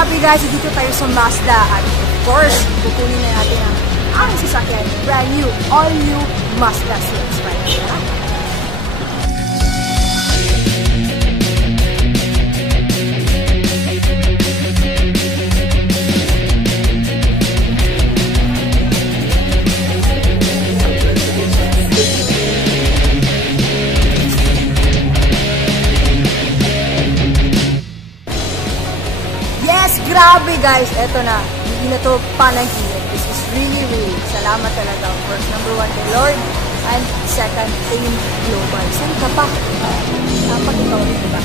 grabe guys, dito tayo sa Mazda at of course, kukunin na natin ang sasakyan. Brand new, all new Mazda CX-5. Grabe guys, eto na. Hindi na to panaginip. This is really, salamat talaga. First, number one kay Lord. And second, AIM Global. Saan ka pa? Dapat ikaw rin ba?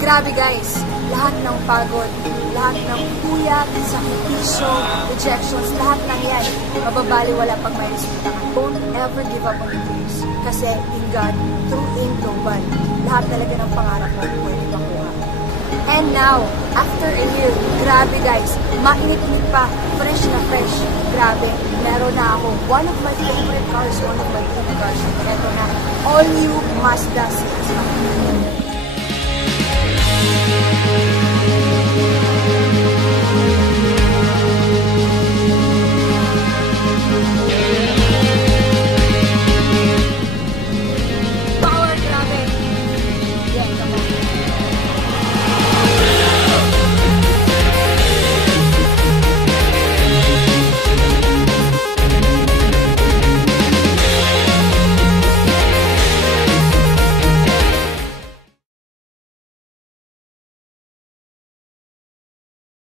Grabe guys, lahat ng pagod, lahat ng puyat, sakripisyo, rejections, lahat ng yan, mababaliwala pag may resulta ka. Don't ever give up on your dreams. Kasi in God, through AIM Global, lahat talaga ng pangarap mo pwede makuha. And now, after a year, grabe guys, mainit-init pa, fresh na fresh. Grabe, meron na ako. One of my favorite cars, one of my favorite cars. Ito na, all new Mazda CX-5.